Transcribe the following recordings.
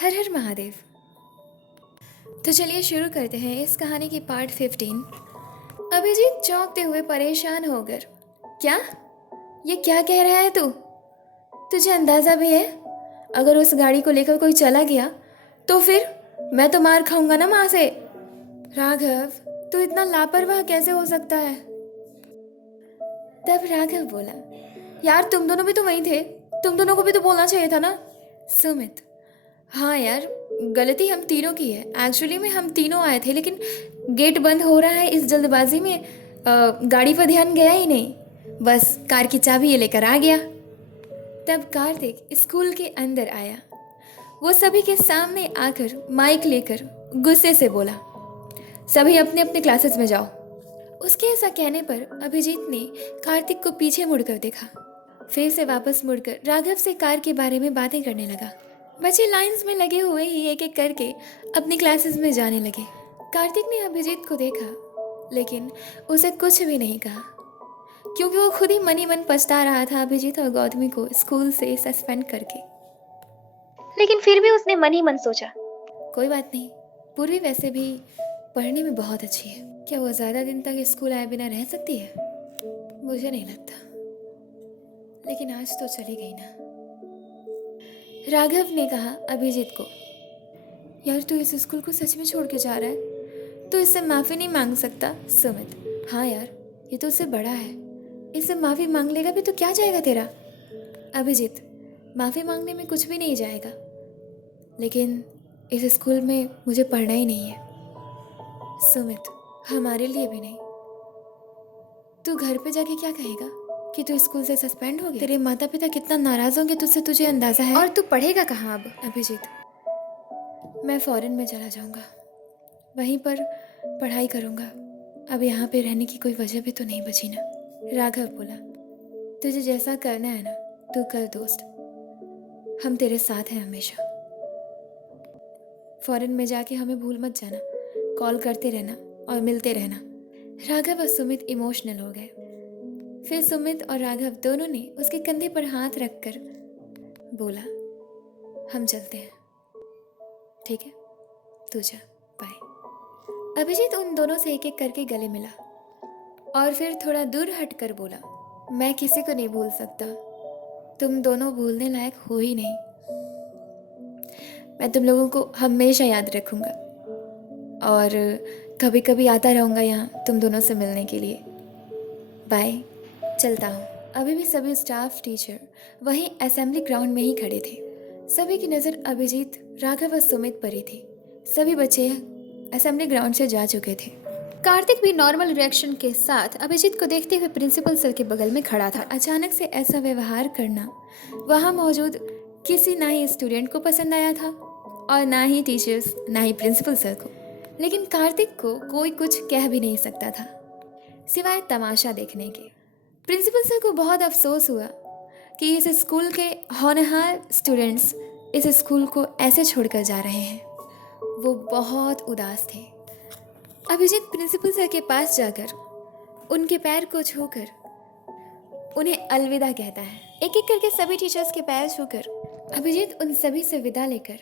हर हर महादेव। तो चलिए शुरू करते हैं इस कहानी की पार्ट 15। अभिजीत चौंकते हुए परेशान होकर, क्या? ये क्या कह रहा है तू? तुझे अंदाजा भी है अगर उस गाड़ी को लेकर कोई चला गया तो फिर मैं तो मार खाऊंगा ना माँ से। राघव, तू इतना लापरवाह कैसे हो सकता है? तब राघव बोला, यार तुम दोनों भी तो वहीं थे, तुम दोनों को भी तो बोलना चाहिए था ना। सुमित, हाँ यार, गलती हम तीनों की है। एक्चुअली में हम तीनों आए थे, लेकिन गेट बंद हो रहा है इस जल्दबाजी में गाड़ी पर ध्यान गया ही नहीं। बस कार की चाबी ये लेकर आ गया। तब कार्तिक स्कूल के अंदर आया। वो सभी के सामने आकर माइक लेकर गुस्से से बोला, सभी अपने अपने क्लासेस में जाओ। उसके ऐसा कहने पर अभिजीत ने कार्तिक को पीछे मुड़कर देखा, फिर से वापस मुड़कर राघव से कार के बारे में बातें करने लगा। बच्चे लाइंस में लगे हुए ही एक एक करके अपनी क्लासेस में जाने लगे। कार्तिक ने अभिजीत को देखा, लेकिन उसे कुछ भी नहीं कहा, क्योंकि वो खुद ही मनी मन पछता रहा था अभिजीत और गौतमी को स्कूल से सस्पेंड करके। लेकिन फिर भी उसने मन ही मन सोचा, कोई बात नहीं, पूर्वी वैसे भी पढ़ने में बहुत अच्छी है। क्या वो ज़्यादा दिन तक स्कूल आए बिना रह सकती है? मुझे नहीं लगता, लेकिन आज तो चली गई ना। राघव ने कहा अभिजीत को, यार तू इस स्कूल को सच में छोड़ के जा रहा है? तू इससे माफ़ी नहीं मांग सकता? सुमित, हाँ यार, ये तो उससे बड़ा है, इससे माफ़ी मांग लेगा भी तो क्या जाएगा तेरा? अभिजीत, माफ़ी मांगने में कुछ भी नहीं जाएगा, लेकिन इस स्कूल में मुझे पढ़ना ही नहीं है। सुमित, हमारे लिए भी नहीं। तू घर पे जाके क्या कहेगा कि तू स्कूल से सस्पेंड हो गया? तेरे माता पिता कितना नाराज होंगे तुझसे, तुझे अंदाजा है? और तू पढ़ेगा कहाँ अब? अभिजीत, मैं फॉरेन में चला जाऊंगा, वहीं पर पढ़ाई करूंगा। अब यहाँ पे रहने की कोई वजह भी तो नहीं बची ना। राघव बोला, तुझे जैसा करना है ना तू कर दोस्त, हम तेरे साथ हैं हमेशा। फॉरेन में जाके हमें भूल मत जाना, कॉल करते रहना और मिलते रहना। राघव और सुमित इमोशनल हो गए। फिर सुमित और राघव दोनों ने उसके कंधे पर हाथ रखकर बोला, हम चलते हैं, ठीक है, तू जा, बाय। अभिजीत उन दोनों से एक एक करके गले मिला और फिर थोड़ा दूर हटकर बोला, मैं किसी को नहीं भूल सकता, तुम दोनों भूलने लायक हो ही नहीं। मैं तुम लोगों को हमेशा याद रखूंगा और कभी कभी आता रहूँगा यहाँ तुम दोनों से मिलने के लिए। बाय, चलता हूँ। अभी भी सभी स्टाफ टीचर वहीं असेंबली ग्राउंड में ही खड़े थे। सभी की नज़र अभिजीत, राघव और सुमित पर ही थी। सभी बच्चे असेंबली ग्राउंड से जा चुके थे। कार्तिक भी नॉर्मल रिएक्शन के साथ अभिजीत को देखते हुए प्रिंसिपल सर के बगल में खड़ा था। अचानक से ऐसा व्यवहार करना वहाँ मौजूद किसी ना ही स्टूडेंट को पसंद आया था और ना ही टीचर्स, ना ही प्रिंसिपल सर को। लेकिन कार्तिक को कोई कुछ कह भी नहीं सकता था सिवाय तमाशा देखने के। प्रिंसिपल सर को बहुत अफसोस हुआ कि इस स्कूल के होनहार स्टूडेंट्स इस स्कूल को ऐसे छोड़कर जा रहे हैं। वो बहुत उदास थे। अभिजीत प्रिंसिपल सर के पास जाकर उनके पैर को छूकर उन्हें अलविदा कहता है। एक एक करके सभी टीचर्स के पैर छूकर अभिजीत उन सभी से विदा लेकर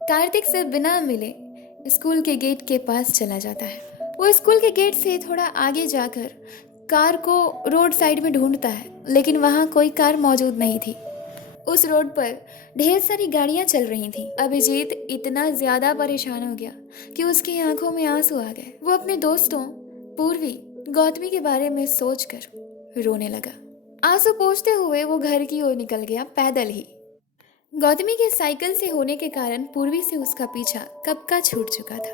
कार्तिक से बिना मिले स्कूल के गेट के पास चला जाता है। वो स्कूल के गेट से थोड़ा आगे जाकर कार को रोड साइड में ढूंढता है, लेकिन वहाँ कोई कार मौजूद नहीं थी। उस रोड पर ढेर सारी गाड़ियाँ चल रही थीं। अभिजीत इतना ज़्यादा परेशान हो गया कि उसकी आंखों में आंसू आ गए। वो अपने दोस्तों पूर्वी, गौतमी के बारे में सोचकर रोने लगा। आंसू पोंछते हुए वो घर की ओर निकल गया, पैदल ही। गौतमी के साइकिल से होने के कारण पूर्वी से उसका पीछा कब का छूट चुका था।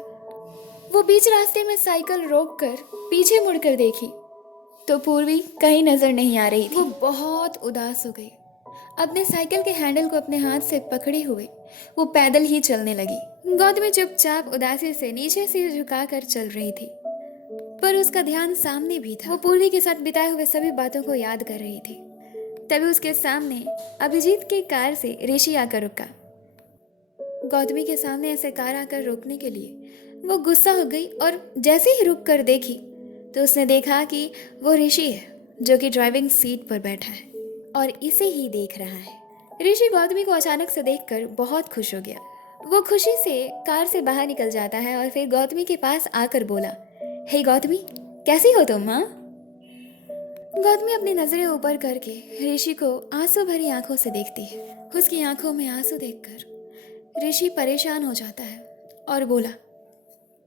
वो बीच रास्ते में साइकिल रोककर पीछे मुड़कर देखी तो पूर्वी कहीं नजर नहीं आ रही थी। वो बहुत उदास हो गई। अपने साइकिल के हैंडल को अपने हाथ से पकड़े हुए वो पैदल ही चलने लगी। गौतमी चुपचाप उदासी से नीचे सिर झुकाकर चल रही थी, पर उसका ध्यान सामने भी था। वो पूर्वी के साथ बिताए हुए सभी बातों को याद कर रही थी। तभी उसके सामने अभिजीत की कार से ऋषि आकर रुका। गौतमी के सामने ऐसे कार आकर रोकने के लिए वो गुस्सा हो गई और जैसे ही रुक कर देखी तो उसने देखा कि वो ऋषि है, जो कि ड्राइविंग सीट पर बैठा है और इसे ही देख रहा है। ऋषि गौतमी को अचानक से देखकर बहुत खुश हो गया। वो खुशी से कार से बाहर निकल जाता है और फिर गौतमी के पास आकर बोला, हे गौतमी, कैसी हो तुम माँ? गौतमी अपनी नजरें ऊपर करके ऋषि को आंसू भरी आंखों से देखती है। उसकी आंखों में आंसू देखकर ऋषि परेशान हो जाता है और बोला,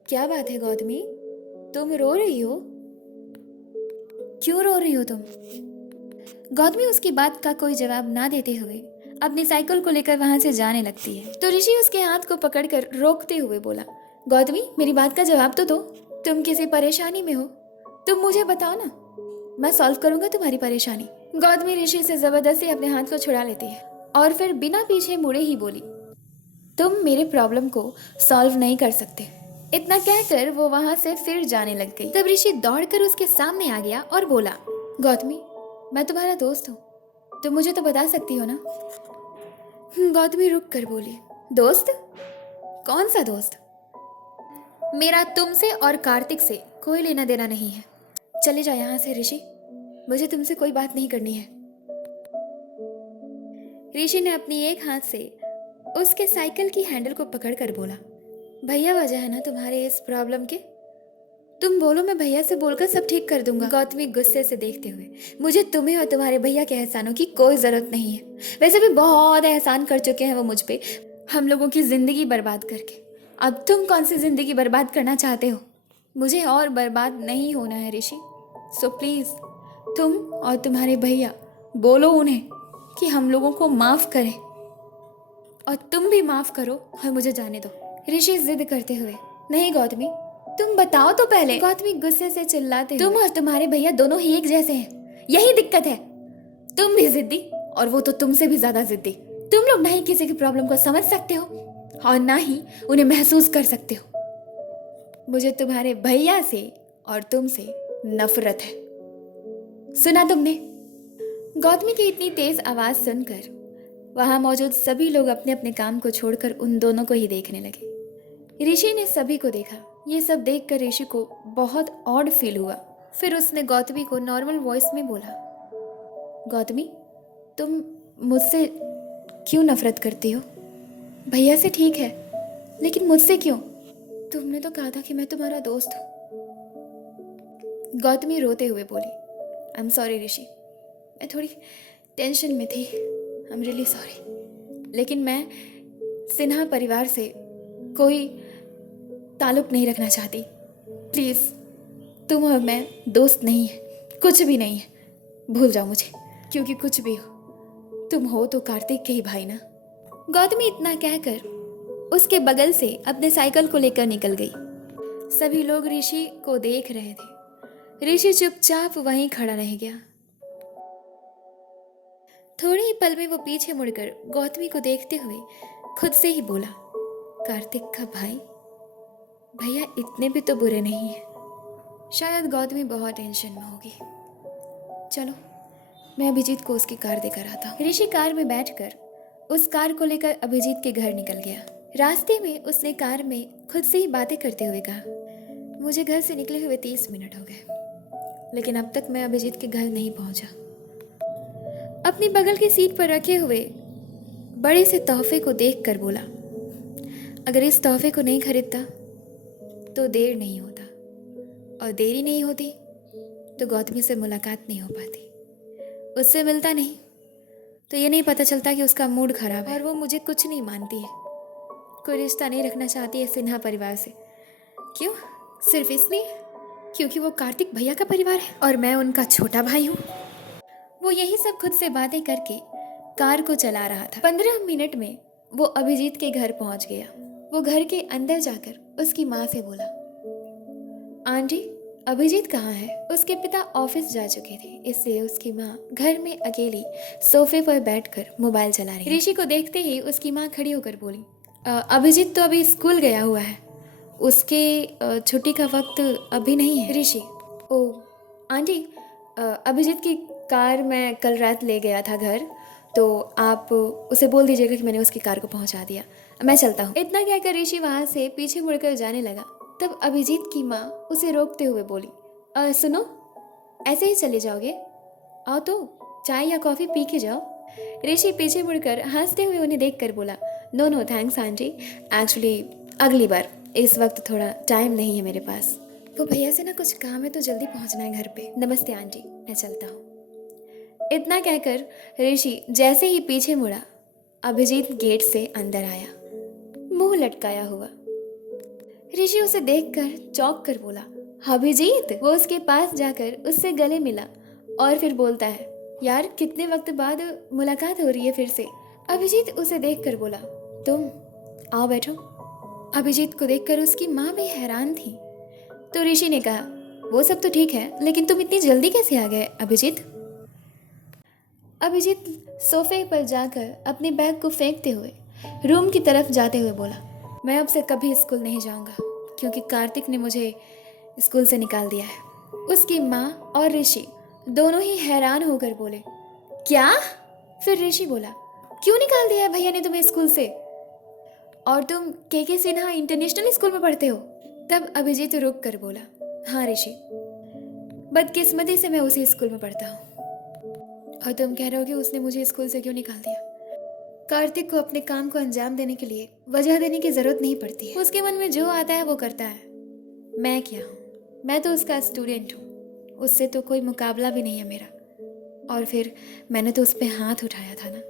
क्या बात है गौतमी, तुम रो रही हो? क्यों रो रही हो तुम? गौतमी उसकी बात का कोई जवाब ना देते हुए अपनी साइकिल को लेकर वहां से जाने लगती है। तो ऋषि उसके हाथ को पकड़कर रोकते हुए बोला, गौतमी, मेरी बात का जवाब तो दो। तुम किसी परेशानी में हो? तुम मुझे बताओ ना, मैं सॉल्व करूंगा तुम्हारी परेशानी। गौतमी ऋषि से जबरदस्ती अपने हाथ को छुड़ा लेती है और फिर बिना पीछे मुड़े ही बोली, तुम मेरे प्रॉब्लम को सॉल्व नहीं कर सकते। इतना कहकर वो वहां से फिर जाने लग गई। तब ऋषि दौड़कर उसके सामने आ गया और बोला, गौतमी, मैं तुम्हारा दोस्त हूँ, तुम मुझे तो बता सकती हो ना? गौतमी रुक कर बोली, दोस्त? कौन सा दोस्त? मेरा तुमसे और कार्तिक से कोई लेना देना नहीं है। चले जाओ यहाँ से ऋषि, मुझे तुमसे कोई बात नहीं करनी है। ऋषि ने अपनी एक हाथ से उसके साइकिल की हैंडल को पकड़कर बोला, भैया वजह है ना तुम्हारे इस प्रॉब्लम के? तुम बोलो, मैं भैया से बोलकर सब ठीक कर दूंगा। गौतमी गुस्से से देखते हुए, मुझे तुम्हें और तुम्हारे भैया के एहसानों की कोई जरूरत नहीं है। वैसे भी बहुत एहसान कर चुके हैं वो मुझ पे, हम लोगों की जिंदगी बर्बाद करके। अब तुम कौन सी जिंदगी बर्बाद करना चाहते हो? मुझे और बर्बाद नहीं होना है ऋषि, सो प्लीज तुम और तुम्हारे भैया बोलो उन्हें कि हम लोगों को माफ करें, और तुम भी माफ करो और मुझे जाने दो। ऋषि जिद करते हुए, नहीं गौतमी, तुम बताओ तो पहले। गौतमी गुस्से से चिल्लाते, तुम और तुम्हारे भैया दोनों ही एक जैसे हैं, यही दिक्कत है। तुम भी जिद्दी और वो तो तुमसे भी ज्यादा जिद्दी। तुम लोग ना ही किसी की प्रॉब्लम को समझ सकते हो और ना ही उन्हें महसूस कर सकते हो। मुझे तुम्हारे भैया से और तुमसे नफरत है। सुना तुमने? गौतमी की इतनी तेज आवाज सुनकर वहां मौजूद सभी लोग अपने अपने काम को छोड़कर उन दोनों को ही देखने लगे। ऋषि ने सभी को देखा। ये सब देखकर ऋषि को बहुत ऑड फील हुआ। फिर उसने गौतमी को नॉर्मल वॉइस में बोला, गौतमी, तुम मुझसे क्यों नफरत करती हो? भैया से ठीक है, लेकिन मुझसे क्यों? तुमने तो कहा था कि मैं तुम्हारा दोस्त हूँ। गौतमी रोते हुए बोली, आई एम सॉरी ऋषि, मैं थोड़ी टेंशन में थी, आई एम रियली सॉरी। लेकिन मैं सिन्हा परिवार से कोई ताल्लुक नहीं रखना चाहती। प्लीज़, तुम और मैं दोस्त नहीं है, कुछ भी नहीं है। भूल जाओ मुझे, क्योंकि कुछ भी हो, तुम हो तो कार्तिक के ही भाई ना। गौतमी इतना कहकर उसके बगल से अपने साइकिल को लेकर निकल गई। सभी लोग ऋषि को देख रहे थे। ऋषि चुपचाप वहीं खड़ा रह गया। थोड़े ही पल में वो पीछे मुड़कर गौतमी को देखते हुए खुद से ही बोला, कार्तिक का भाई? भैया इतने भी तो बुरे नहीं है। शायद गौतमी बहुत टेंशन में होगी। चलो, मैं अभिजीत को उसकी कार देकर आता हूँ। ऋषि कार में बैठकर उस कार को लेकर अभिजीत के घर निकल गया। रास्ते में उसने कार में खुद से ही बातें करते हुए कहा, मुझे घर से निकले हुए 30 मिनट हो गए, लेकिन अब तक मैं अभिजीत के घर नहीं पहुंचा। अपनी बगल की सीट पर रखे हुए बड़े से तोहफे को देखकर बोला, अगर इस तोहफे को नहीं खरीदता तो देर नहीं होता, और देरी नहीं होती तो गौतमी से मुलाकात नहीं हो पाती। उससे मिलता नहीं तो ये नहीं पता चलता कि उसका मूड खराब है और वो मुझे कुछ नहीं मानती है, कोई रिश्ता नहीं रखना चाहती है सिन्हा परिवार से। क्यों? सिर्फ इसलिए क्योंकि वो कार्तिक भैया का परिवार है और मैं उनका छोटा भाई हूँ। वो यही सब खुद से बातें करके कार को चला रहा था। 15 मिनट में वो अभिजीत के घर पहुंच गया। वो घर के अंदर जाकर उसकी माँ से बोला, आंटी, अभिजीत कहाँ है? उसके पिता ऑफिस जा चुके थे, इसलिए उसकी माँ घर में अकेली सोफे पर बैठकर मोबाइल चला रही। ऋषि को देखते ही उसकी माँ खड़ी होकर बोली, अभिजीत तो अभी स्कूल गया हुआ है, उसके छुट्टी का वक्त अभी नहीं है। ऋषि, ओ आंटी, अभिजीत की कार मैं कल रात ले गया था घर, तो आप उसे बोल दीजिएगा कि मैंने उसकी कार को पहुंचा दिया, मैं चलता हूँ। इतना कहकर ऋषि वहाँ से पीछे मुड़कर जाने लगा। तब अभिजीत की माँ उसे रोकते हुए बोली, सुनो, ऐसे ही चले जाओगे? आओ तो चाय या कॉफ़ी पी के जाओ। ऋषि पीछे मुड़कर हंसते हुए उन्हें देखकर बोला, no no thanks aunty, actually अगली बार, इस वक्त थोड़ा टाइम नहीं है मेरे पास। वो भैया से ना कुछ काम है तो जल्दी पहुंचना है घर पे। नमस्ते आंटी, मैं चलता हूँ। इतना कहकर ऋषि जैसे ही पीछे मुड़ा, अभिजीत गेट से अंदर आया, मुंह लटकाया हुआ। ऋषि उसे देखकर चौंक कर बोला, अभिजीत। वो उसके पास जाकर उससे गले मिला और फिर बोलता है, यार कितने वक्त बाद मुलाकात हो रही है फिर से। अभिजीत उसे देखकर बोला, तुम आओ बैठो। अभिजीत को देखकर उसकी माँ भी हैरान थी। तो ऋषि ने कहा, वो सब तो ठीक है, लेकिन तुम इतनी जल्दी कैसे आ गए अभिजीत? अभिजीत सोफे पर जाकर अपने बैग को फेंकते हुए रूम की तरफ जाते हुए बोला, मैं अब से कभी स्कूल नहीं जाऊंगा, क्योंकि कार्तिक ने मुझे स्कूल से निकाल दिया है। उसकी माँ और ऋषि दोनों ही हैरान होकर बोले, क्या? फिर ऋषि बोला, क्यों निकाल दिया है भैया ने तुम्हें स्कूल से? और तुम के सिन्हा इंटरनेशनल स्कूल में पढ़ते हो? तब अभिजीत रुक कर बोला, हाँ ऋषि, बदकिस्मती से मैं उसी स्कूल में पढ़ता हूँ। और तुम कह रहे हो कि उसने मुझे स्कूल से क्यों निकाल दिया? कार्तिक को अपने काम को अंजाम देने के लिए वजह देने की जरूरत नहीं पड़ती है। उसके मन में जो आता है वो करता है। मैं क्या हूँ? मैं तो उसका स्टूडेंट हूँ, उससे तो कोई मुकाबला भी नहीं है मेरा। और फिर मैंने तो उस पर हाथ उठाया था ना,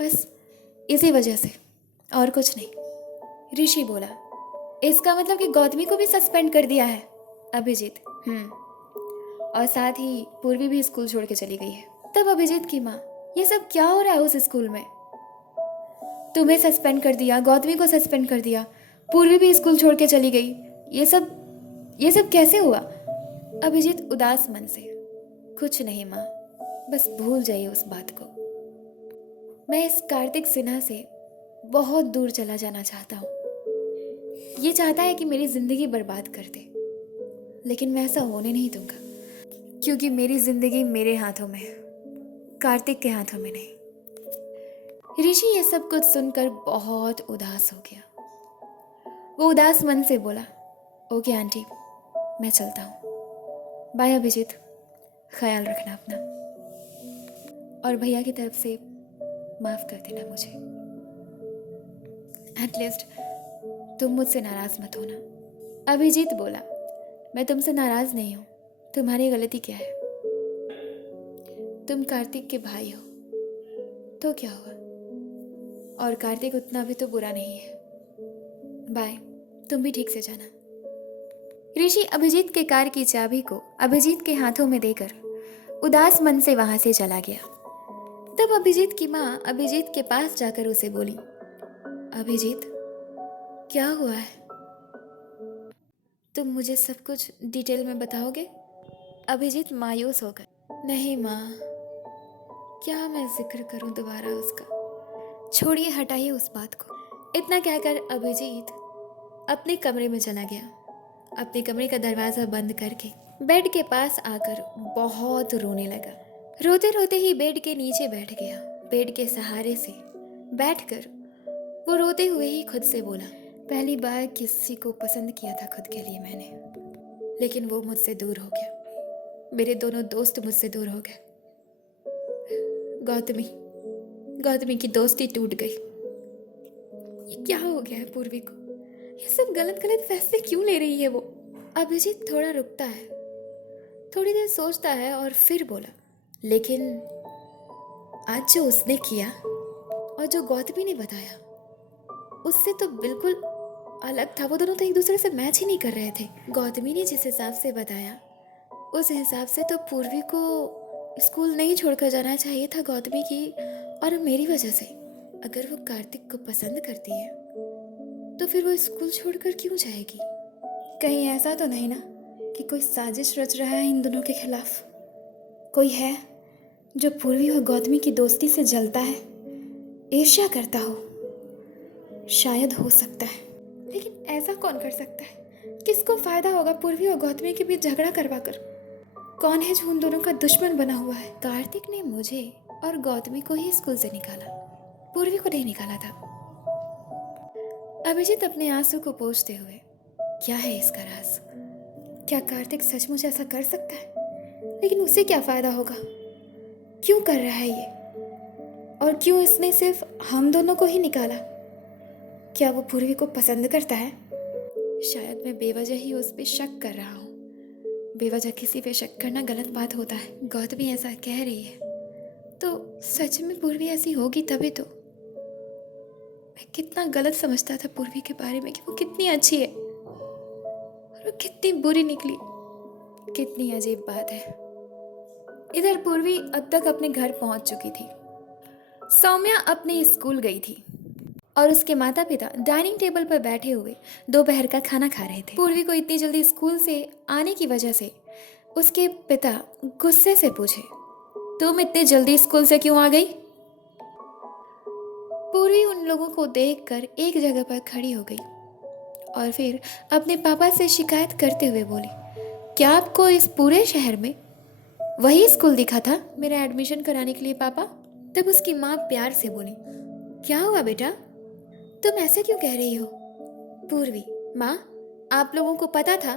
बस इसी वजह से, और कुछ नहीं। ऋषि बोला, इसका मतलब कि गौतमी को भी सस्पेंड कर दिया है? अभिजीत, और साथ ही पूर्वी भी स्कूल छोड़ के चली गई है। तब अभिजीत की माँ, ये सब क्या हो रहा है उस स्कूल में? तुम्हें सस्पेंड कर दिया, गौतमी को सस्पेंड कर दिया, पूर्वी भी स्कूल छोड़ के चली गई, ये सब कैसे हुआ? अभिजीत उदास मन से, कुछ नहीं माँ, बस भूल जाइए उस बात को। मैं इस कार्तिक सिन्हा से बहुत दूर चला जाना चाहता हूँ। ये चाहता है कि मेरी जिंदगी बर्बाद कर दे, लेकिन मैं ऐसा होने नहीं दूंगा, क्योंकि मेरी जिंदगी मेरे हाथों में है, कार्तिक के हाथों में नहीं। ऋषि ये सब कुछ सुनकर बहुत उदास हो गया। वो उदास मन से बोला, ओके आंटी, मैं चलता हूँ, बाय अभिजीत, ख्याल रखना अपना, और भैया की तरफ से माफ कर देना मुझे। एटलीस्ट तुम मुझसे नाराज मत होना। अभिजीत बोला, मैं तुमसे नाराज नहीं हूँ, तुम्हारी गलती क्या है? तुम कार्तिक के भाई हो तो क्या हुआ, और कार्तिक उतना भी तो बुरा नहीं है। बाय, तुम भी ठीक से जाना। ऋषि अभिजीत के कार की चाबी को अभिजीत के हाथों में देकर उदास मन से वहां से चला गया। तब अभिजीत की माँ अभिजीत के पास जाकर उसे बोली, अभिजीत, क्या हुआ है? तुम मुझे सब कुछ डिटेल में बताओगे? अभिजीत मायूस होकर, नहीं माँ, क्या मैं जिक्र करूं दोबारा उसका, छोड़िए, हटाइए उस बात को। इतना कहकर अभिजीत अपने कमरे में चला गया। अपने कमरे का दरवाज़ा बंद करके बेड के पास आकर बहुत रोने लगा। रोते रोते ही बेड के नीचे बैठ गया। बेड के सहारे से बैठकर वो रोते हुए ही खुद से बोला, पहली बार किसी को पसंद किया था खुद के लिए मैंने, लेकिन वो मुझसे दूर हो गया। मेरे दोनों दोस्त मुझसे दूर हो गए। गौतमी की दोस्ती टूट गई। ये क्या हो गया है पूर्वी को? ये सब गलत गलत फैसले क्यों ले रही है वो? अभिजीत थोड़ा रुकता है, थोड़ी देर सोचता है और फिर बोला, लेकिन आज जो उसने किया और जो गौतमी ने बताया, उससे तो बिल्कुल अलग था। वो दोनों तो एक दूसरे से मैच ही नहीं कर रहे थे। गौतमी ने जिस हिसाब से बताया, उस हिसाब से तो पूर्वी को स्कूल नहीं छोड़कर जाना चाहिए था गौतमी की और मेरी वजह से। अगर वो कार्तिक को पसंद करती है तो फिर वो स्कूल छोड़कर क्यों जाएगी? कहीं ऐसा तो नहीं ना कि कोई साजिश रच रहा है इन दोनों के खिलाफ? कोई है जो पूर्वी और गौतमी की दोस्ती से जलता है, ईर्ष्या करता हो? शायद हो सकता है, लेकिन ऐसा कौन कर सकता है? किसको फायदा होगा पूर्वी और गौतमी के बीच झगड़ा करवाकर? कौन है जो उन दोनों का दुश्मन बना हुआ है? कार्तिक ने मुझे और गौतमी को ही स्कूल से निकाला, पूर्वी को नहीं निकाला था। अभिजीत अपने आंसू को पोंछते हुए, क्या है इसका राज? क्या कार्तिक सचमुच ऐसा कर सकता है? लेकिन उसे क्या फायदा होगा? क्यों कर रहा है ये? और क्यों इसने सिर्फ हम दोनों को ही निकाला? क्या वो पूर्वी को पसंद करता है? शायद मैं बेवजह ही उस पर शक कर रहा हूँ। बेवजह किसी पे शक करना गलत बात होता है। गौतमी ऐसा कह रही है तो सच में पूर्वी ऐसी होगी तभी तो। मैं कितना गलत समझता था पूर्वी के बारे में कि वो कितनी अच्छी है और वो कितनी बुरी निकली। कितनी अजीब बात है। इधर पूर्वी अब तक अपने घर पहुंच चुकी थी। सौम्या अपने स्कूल गई थी और उसके माता पिता डाइनिंग टेबल पर बैठे हुए दोपहर का खाना खा रहे थे। पूर्वी को इतनी जल्दी स्कूल से आने की वजह से उसके पिता गुस्से से पूछे, तुम इतनी जल्दी स्कूल से क्यों आ गई? पूर्वी उन लोगों को देखकर एक जगह पर खड़ी हो गई और फिर अपने पापा से शिकायत करते हुए बोली, क्या आपको इस पूरे शहर में वही स्कूल दिखा था मेरा एडमिशन कराने के लिए पापा? तब उसकी माँ प्यार से बोली, क्या हुआ बेटा, तुम ऐसे क्यों कह रही हो? पूर्वी, माँ आप लोगों को पता था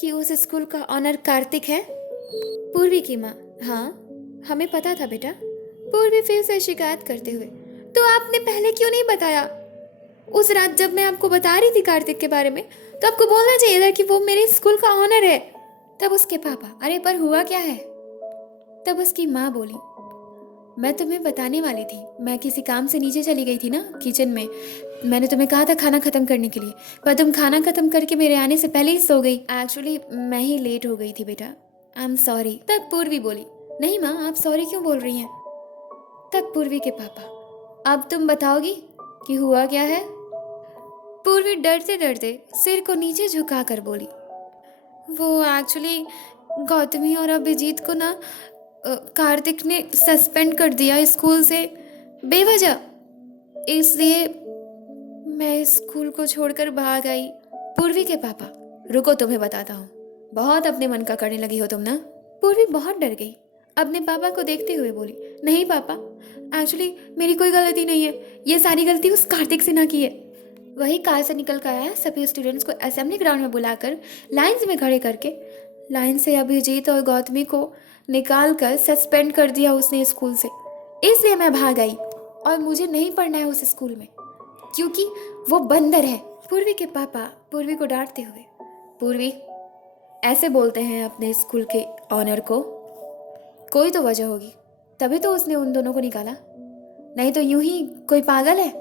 कि उस स्कूल का ऑनर कार्तिक है? पूर्वी की माँ, हाँ हमें पता था बेटा। पूर्वी फिर से शिकायत करते हुए, तो आपने पहले क्यों नहीं बताया? उस रात जब मैं आपको बता रही थी कार्तिक के बारे में तो आपको बोलना चाहिए था कि वो मेरे स्कूल का ऑनर है। तब उसके पापा, अरे पर हुआ क्या है? तब उसकी माँ बोली, मैं तुम्हें बताने वाली थी, मैं किसी काम से नीचे चली गई थी ना किचन में। मैंने तुम्हें कहा था खाना खत्म करने के लिए, पर तुम खाना खत्म करके मेरे आने से पहले ही सो गई। एक्चुअली मैं ही लेट हो गई थी बेटा, आई एम सॉरी। तब पूर्वी बोली, नहीं माँ आप सॉरी क्यों बोल रही हैं? तब पूर्वी के पापा, अब तुम बताओगी कि हुआ क्या है? पूर्वी डरते डरते सिर को नीचे झुकाकर बोली, वो एक्चुअली गौतमी और अभिजीत को ना कार्तिक ने सस्पेंड कर दिया स्कूल से बेवजह, इसलिए मैं स्कूल को छोड़कर भाग आई। पूर्वी के पापा, रुको तुम्हें बताता हूँ, बहुत अपने मन का करने लगी हो तुम ना। पूर्वी बहुत डर गई, अपने पापा को देखते हुए बोली, नहीं पापा एक्चुअली मेरी कोई गलती नहीं है, ये सारी गलती उस कार्तिक से ना की है। वही कार से निकल कर आया, सभी स्टूडेंट्स को असेंबली ग्राउंड में बुलाकर लाइन्स में खड़े करके लाइन से अभिजीत और गौतमी को निकाल कर सस्पेंड कर दिया उसने स्कूल से, इसलिए मैं भाग आई और मुझे नहीं पढ़ना है उस स्कूल में क्योंकि वो बंदर है। पूर्वी के पापा पूर्वी को डांटते हुए, पूर्वी ऐसे बोलते हैं अपने स्कूल के ऑनर को? कोई तो वजह होगी, तभी तो उसने उन दोनों को निकाला, नहीं तो यूं ही कोई पागल है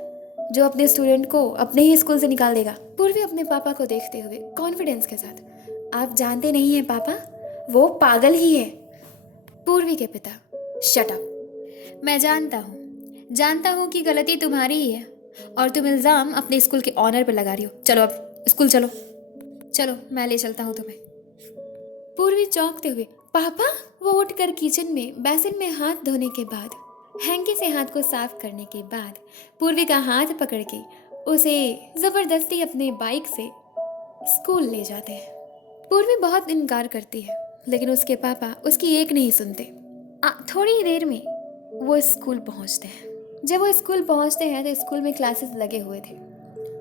जो अपने स्टूडेंट को अपने ही स्कूल से निकाल देगा। पूर्वी अपने पापा को देखते हुए कॉन्फिडेंस के साथ, आप जानते नहीं हैं पापा, वो पागल ही है। पूर्वी के पिता, शट अप, मैं जानता हूँ कि गलती तुम्हारी ही है और तुम इल्ज़ाम अपने स्कूल के ऑनर पर लगा रही हो। चलो अब स्कूल चलो, चलो मैं ले चलता हूँ तुम्हें। पूर्वी चौंकते हुए, पापा? वो उठकर किचन में बेसिन में हाथ धोने के बाद, हैंकी से हाथ को साफ करने के बाद पूर्वी का हाथ पकड़ के उसे जबरदस्ती अपने बाइक से स्कूल ले जाते हैं। पूर्वी बहुत इनकार करती है लेकिन उसके पापा उसकी एक नहीं सुनते। थोड़ी ही देर में वो स्कूल पहुंचते हैं। जब वो स्कूल पहुंचते हैं तो स्कूल में क्लासेस लगे हुए थे।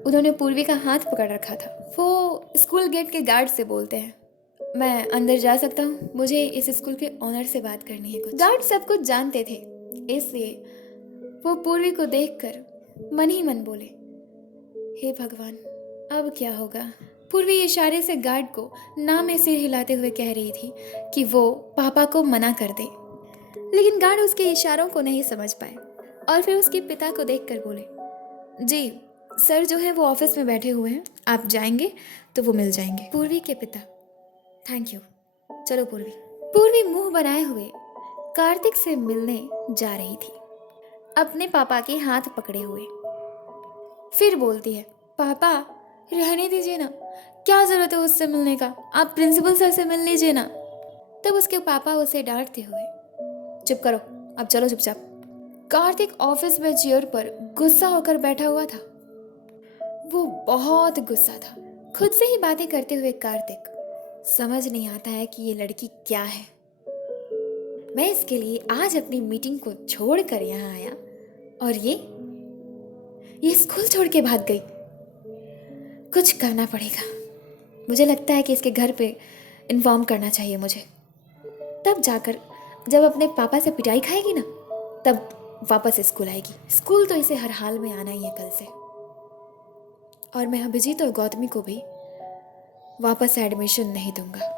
उन्होंने पूर्वी का हाथ पकड़ रखा था। वो स्कूल गेट के गार्ड से बोलते हैं, मैं अंदर जा सकता हूँ? मुझे इस स्कूल के ऑनर से बात करनी है कुछ। गार्ड सब कुछ जानते थे, इसलिए वो पूर्वी को देखकर मन ही मन बोले, हे भगवान अब क्या होगा? पूर्वी इशारे से गार्ड को ना में सिर हिलाते हुए कह रही थी कि वो पापा को मना कर दे, लेकिन गार्ड उसके इशारों को नहीं समझ पाए और फिर उसके पिता को देखकर बोले, जी सर जो है वो ऑफिस में बैठे हुए हैं, आप जाएंगे तो वो मिल जाएंगे। पूर्वी के पिता, थैंक यू, चलो पूर्वी। पूर्वी मुंह बनाए हुए कार्तिक से मिलने जा रही थी, अपने पापा के हाथ पकड़े हुए। फिर बोलती है, पापा रहने दीजिए ना, क्या जरूरत है उससे मिलने का, आप प्रिंसिपल सर से मिल लीजिए ना। तब उसके पापा उसे डांटते हुए, चुप करो, अब चलो चुपचाप। कार्तिक ऑफिस में चेयर पर गुस्सा होकर बैठा हुआ था। वो बहुत गुस्सा था। खुद से ही बातें करते हुए कार्तिक, समझ नहीं आता है कि ये लड़की क्या है। मैं इसके लिए आज अपनी मीटिंग को छोड़कर यहाँ आया और ये स्कूल छोड़ के भाग गई। कुछ करना पड़ेगा, मुझे लगता है कि इसके घर पे इन्फॉर्म करना चाहिए मुझे। तब जाकर जब अपने पापा से पिटाई खाएगी ना, तब वापस स्कूल आएगी। स्कूल तो इसे हर हाल में आना ही है कल से। और मैं अभिजीत और गौतमी को भी वापस एडमिशन नहीं दूंगा।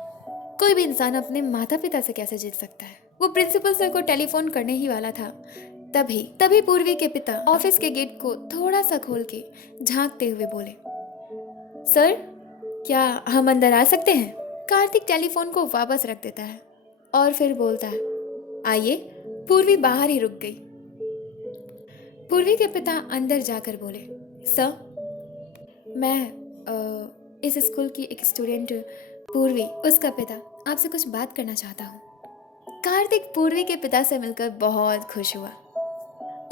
कोई भी इंसान अपने माता पिता से कैसे जीत सकता है। वो प्रिंसिपल सर को टेलीफोन करने ही वाला था, तभी तभी पूर्वी के पिता ऑफिस के गेट को थोड़ा सा खोल के झांकते हुए बोले, सर क्या हम अंदर आ सकते हैं? कार्तिक टेलीफोन को वापस रख देता है और फिर बोलता है, आइए। पूर्वी बाहर ही रुक गई। पूर्वी के पिता अंदर जाकर बोले, सर मैं इस स्कूल की एक स्टूडेंट पूर्वी, उसका पिता, आपसे कुछ बात करना चाहता हूँ। कार्तिक पूर्वी के पिता से मिलकर बहुत खुश हुआ।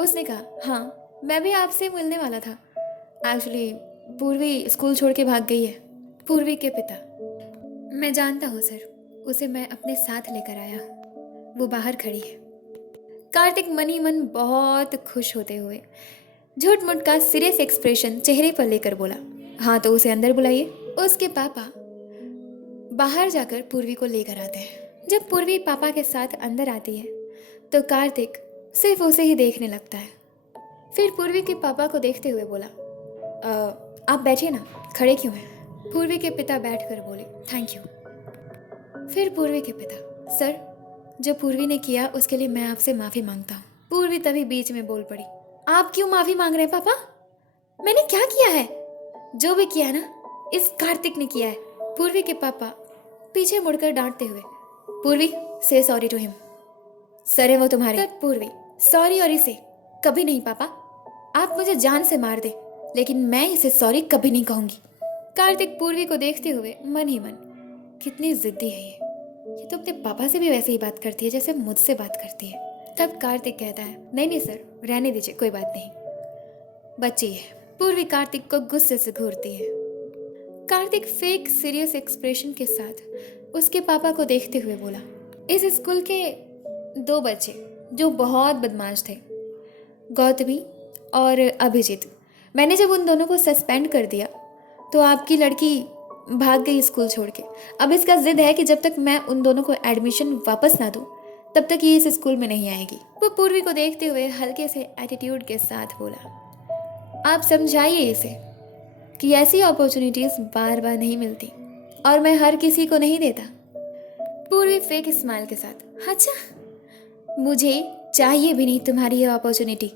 उसने कहा, हाँ मैं भी आपसे मिलने वाला था। एक्चुअली पूर्वी स्कूल छोड़ के भाग गई है। पूर्वी के पिता, मैं जानता हूँ सर, उसे मैं अपने साथ लेकर आया हूँ, वो बाहर खड़ी है। कार्तिक मन ही मन बहुत खुश होते हुए झूठ मूठ का सीरियस एक्सप्रेशन चेहरे पर लेकर बोला, हाँ तो उसे अंदर बुलाइए। उसके पापा बाहर जाकर पूर्वी को लेकर आते हैं। जब पूर्वी पापा के साथ अंदर आती है तो कार्तिक सिर्फ उसे ही देखने लगता है। फिर पूर्वी के पापा को देखते हुए बोला, आप बैठिए ना, खड़े क्यों हैं? पूर्वी के पिता बैठकर बोले, थैंक यू। फिर पूर्वी के पिता, सर जो पूर्वी ने किया उसके लिए मैं आपसे माफ़ी मांगता हूँ। पूर्वी तभी बीच में बोल पड़ी, आप क्यों माफ़ी मांग रहे हैं पापा? मैंने क्या किया है? जो भी किया है ना इस कार्तिक ने किया है। पूर्वी के पापा पीछे मुड़कर डांटते हुए, पूर्वी से सॉरी टू हिम। सर है वो तुम्हारे। तब पूर्वी, सॉरी और इसे कभी नहीं पापा, आप मुझे जान से मार दे लेकिन मैं इसे सॉरी कभी नहीं कहूंगी। कार्तिक पूर्वी को देखते हुए मन ही मन, कितनी जिद्दी है ये तो अपने पापा से भी वैसे ही बात करती है जैसे मुझसे बात करती है। तब कार्तिक कहता है, नहीं नहीं सर रहने दीजिए, कोई बात नहीं, बच्ची है। पूर्वी कार्तिक को गुस्से से घूरती है। कार्तिक फेक सीरियस एक्सप्रेशन के साथ उसके पापा को देखते हुए बोला, इस स्कूल के दो बच्चे जो बहुत बदमाश थे, गौतमी और अभिजीत, मैंने जब उन दोनों को सस्पेंड कर दिया तो आपकी लड़की भाग गई स्कूल छोड़ के। अब इसका जिद है कि जब तक मैं उन दोनों को एडमिशन वापस ना दूं तब तक ये इस स्कूल में नहीं आएगी। वो पूर्वी को देखते हुए हल्के से एटीट्यूड के साथ बोला, आप समझाइए इसे कि ऐसी अपॉर्चुनिटीज बार बार नहीं मिलती और मैं हर किसी को नहीं देता। पूर्वी फेक स्माइल के साथ, अच्छा मुझे चाहिए भी नहीं तुम्हारी ये अपॉर्चुनिटी।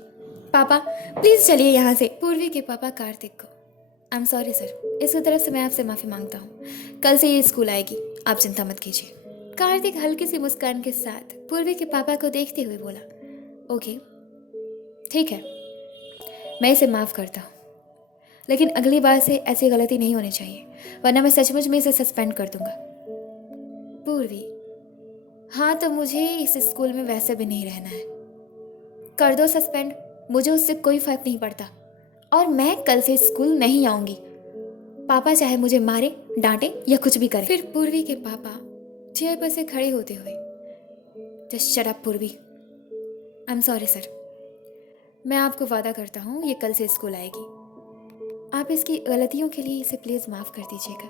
पापा प्लीज चलिए यहाँ से। पूर्वी के पापा कार्तिक को, आई एम सॉरी सर, इसकी तरफ से मैं आपसे माफ़ी मांगता हूँ, कल से ये स्कूल आएगी, आप चिंता मत कीजिए। कार्तिक हल्की सी मुस्कान के साथ पूर्वी के पापा को देखते हुए बोला, ओके ठीक है, मैं इसे माफ़ करता हूँ लेकिन अगली बार से ऐसी गलती नहीं होनी चाहिए वरना मैं सचमुच में इसे सस्पेंड कर दूंगा। पूर्वी, हाँ तो मुझे इस स्कूल में वैसे भी नहीं रहना है, कर दो सस्पेंड, मुझे उससे कोई फर्क नहीं पड़ता और मैं कल से स्कूल नहीं आऊंगी। पापा चाहे मुझे मारे, डांटे या कुछ भी करे। फिर पूर्वी के पापा चेयर पर से खड़े होते हुए, जस्ट शट अप पूर्वी, आई एम सॉरी सर, मैं आपको वादा करता हूँ ये कल से स्कूल आएगी, आप इसकी गलतियों के लिए इसे प्लीज़ माफ़ कर दीजिएगा।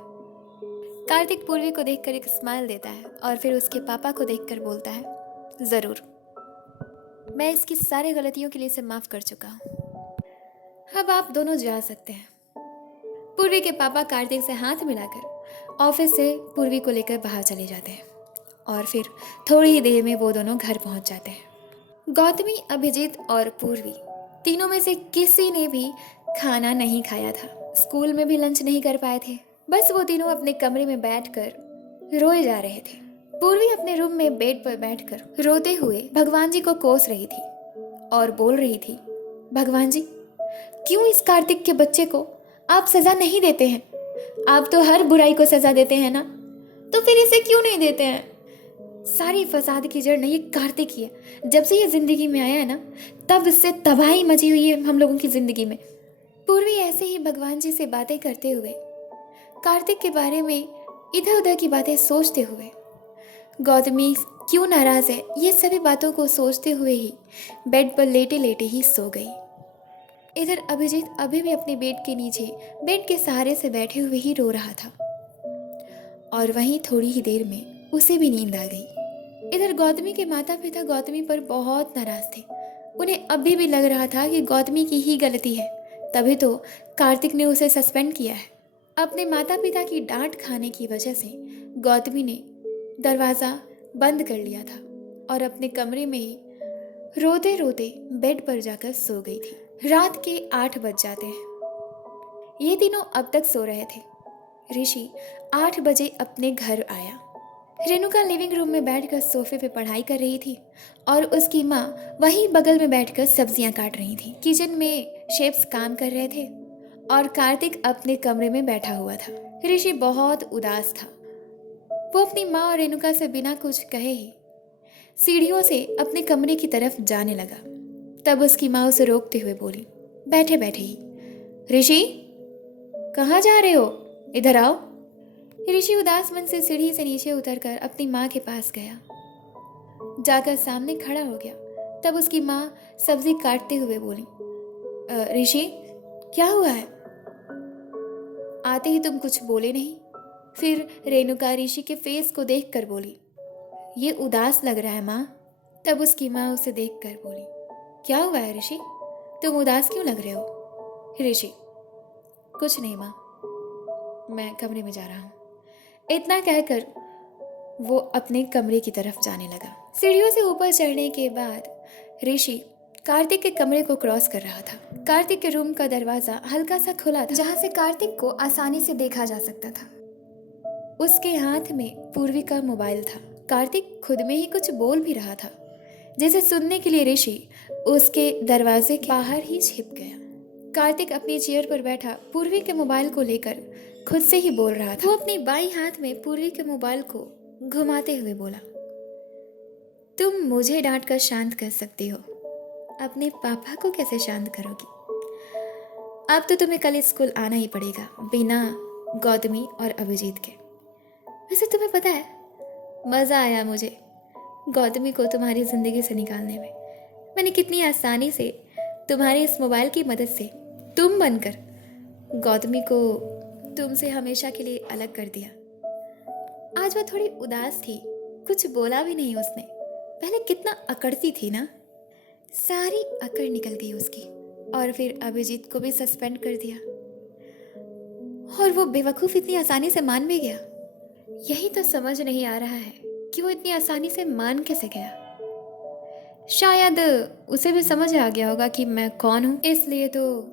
कार्तिक पूर्वी को देखकर एक स्माइल देता है और फिर उसके पापा को देखकर बोलता है, ज़रूर, मैं इसकी सारी गलतियों के लिए इसे माफ़ कर चुका हूँ, अब आप दोनों जा सकते हैं। पूर्वी के पापा कार्तिक से हाथ मिलाकर ऑफिस से पूर्वी को लेकर बाहर चले जाते हैं और फिर थोड़ी ही देर में वो दोनों घर पहुंच जाते हैं। गौतमी, अभिजीत और पूर्वी तीनों में से किसी ने भी खाना नहीं खाया था, स्कूल में भी लंच नहीं कर पाए थे, बस वो तीनों अपने कमरे में बैठकर रोए जा रहे थे। पूर्वी अपने रूम में बेड पर बैठकर रोते हुए भगवान जी को कोस रही थी और बोल रही थी, भगवान जी क्यों इस कार्तिक के बच्चे को आप सजा नहीं देते हैं? आप तो हर बुराई को सजा देते हैं ना, तो फिर इसे क्यों नहीं देते हैं? सारी फसाद की जड़ नहीं ये कार्तिक ही है, जब से ये जिंदगी में आया है ना तब इससे तबाही मची हुई है हम लोगों की जिंदगी में। पूर्वी ऐसे ही भगवान जी से बातें करते हुए, कार्तिक के बारे में इधर उधर की बातें सोचते हुए, गौतमी क्यों नाराज है ये सभी बातों को सोचते हुए ही बेड पर लेटे लेटे ही सो गई। इधर अभिजीत अभी भी अपने बेड के नीचे बेड के सहारे से बैठे हुए ही रो रहा था और वहीं थोड़ी ही देर में उसे भी नींद आ गई। इधर गौतमी के माता पिता गौतमी पर बहुत नाराज थे, उन्हें अभी भी लग रहा था कि गौतमी की ही गलती है तभी तो कार्तिक ने उसे सस्पेंड किया है। अपने माता पिता की डांट खाने की वजह से गौतमी ने दरवाज़ा बंद कर लिया था और अपने कमरे में ही रोते रोते बेड पर जाकर सो गई थी। रात के 8 बज जाते हैं। ये तीनों अब तक सो रहे थे। ऋषि 8 बजे अपने घर आया। रेणुका लिविंग रूम में बैठकर सोफे पे पढ़ाई कर रही थी और उसकी माँ वहीं बगल में बैठकर सब्जियां काट रही थी। किचन में शेफ्स काम कर रहे थे और कार्तिक अपने कमरे में बैठा हुआ था। ऋषि बहुत उदास था। वो अपनी माँ और रेणुका से बिना कुछ कहे ही सीढ़ियों से अपने कमरे की तरफ जाने लगा। तब उसकी माँ उसे रोकते हुए बोली, बैठे बैठे ही, ऋषि कहाँ जा रहे हो? इधर आओ। ऋषि उदास मन से सीढ़ी से नीचे उतरकर अपनी माँ के पास गया। जाकर सामने खड़ा हो गया। तब उसकी माँ सब्जी काटते हुए बोली, ऋषि क्या हुआ है? आते ही तुम कुछ बोले नहीं। फिर रेणुका ऋषि के फेस को देखकर बोली, ये उदास लग रहा है माँ। तब उसकी माँ उसे देखकर बोली, क्या हुआ है ऋषि? तुम उदास क्यों लग रहे हो? ऋषि, कुछ नहीं माँ, मैं कमरे में जा रहा हूँ। इतना कहकर वो अपने कमरे की तरफ जाने लगा। सीढ़ियों से ऊपर चढ़ने के बाद ऋषि कार्तिक के कमरे को क्रॉस कर रहा था। कार्तिक के रूम का दरवाजा हल्का सा खुला था, जहाँ से कार्तिक को आसानी से देखा जा सकता था। उसके हाथ में पूर्वी का मोबाइल था। कार्तिक खुद में ही कुछ बोल भी रहा था, जिसे सुनने के लिए ऋषि उसके दरवाजे के बाहर ही छिप गया। कार्तिक अपनी चेयर पर बैठा पूर्वी के मोबाइल को लेकर खुद से ही बोल रहा था। वो अपनी बाईं हाथ में पूर्वी के मोबाइल को घुमाते हुए बोला, तुम मुझे डांट कर शांत कर सकती हो, अपने पापा को कैसे शांत करोगी? अब तो तुम्हें कल स्कूल आना ही पड़ेगा, बिना गौतमी और अभिजीत के। वैसे तुम्हें पता है, मज़ा आया मुझे गौतमी को तुम्हारी ज़िंदगी से निकालने में। मैंने कितनी आसानी से तुम्हारे इस मोबाइल की मदद से तुम बनकर गौतमी को तुमसे हमेशा के लिए अलग कर दिया। आज वह थोड़ी उदास थी, कुछ बोला भी नहीं उसने। पहले कितना अकड़ती थी ना, सारी अकड़ निकल गई उसकी। और फिर अभिजीत को भी सस्पेंड कर दिया और वो बेवकूफ़ इतनी आसानी से मान भी गया। यही तो समझ नहीं आ रहा है कि वो इतनी आसानी से मान कैसे गया। शायद उसे भी समझ आ गया होगा कि मैं कौन हूँ, इसलिए तो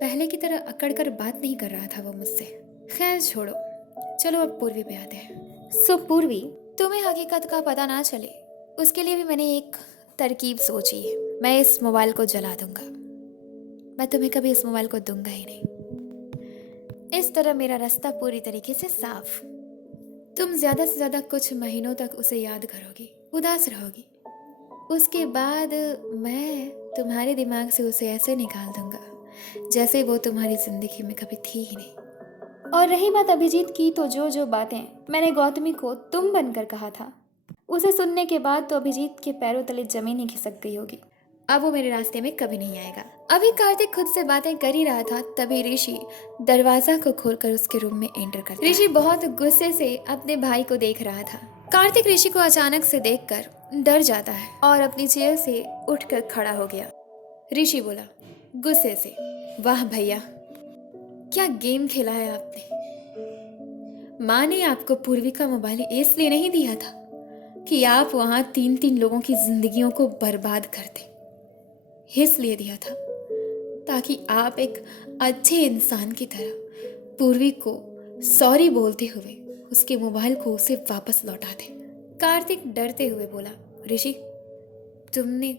पहले की तरह अकड़ कर बात नहीं कर रहा था वो मुझसे। खैर छोड़ो, चलो अब पूर्वी पे आते हैं। सो पूर्वी, तुम्हें हकीकत का पता ना चले उसके लिए भी मैंने एक तरकीब सोची है। मैं इस मोबाइल को जला दूंगा। मैं तुम्हें कभी इस मोबाइल को दूंगा ही नहीं। इस तरह मेरा रास्ता पूरी तरीके से साफ। तुम ज़्यादा से ज़्यादा कुछ महीनों तक उसे याद करोगी, उदास रहोगी। उसके बाद मैं तुम्हारे दिमाग से उसे ऐसे निकाल दूंगा जैसे वो तुम्हारी ज़िंदगी में कभी थी ही नहीं। और रही बात अभिजीत की, तो जो जो बातें मैंने गौतमी को तुम बनकर कहा था, उसे सुनने के बाद तो अभिजीत के पैरों तले जमीन ही खिसक गई होगी। अब वो मेरे रास्ते में कभी नहीं आएगा। अभी कार्तिक खुद से बातें कर ही रहा था, तभी ऋषि दरवाजा को खोलकर उसके रूम में एंटर करता है। ऋषि बहुत गुस्से से अपने भाई को देख रहा था। कार्तिक ऋषि को अचानक से देखकर डर जाता है और अपनी चेयर से उठकर खड़ा हो गया। ऋषि बोला गुस्से से, वाह भैया, क्या गेम खेला है आपने। माँ ने आपको पूर्वी का मोबाइल इसलिए नहीं दिया था कि आप वहां 3-3 लोगों की जिंदगियों को बर्बाद करते, इसलिए दिया था ताकि आप एक अच्छे इंसान की तरह पूर्वी को सॉरी बोलते हुए उसके मोबाइल को उसे वापस लौटा दें। कार्तिक डरते हुए बोला, ऋषि तुमने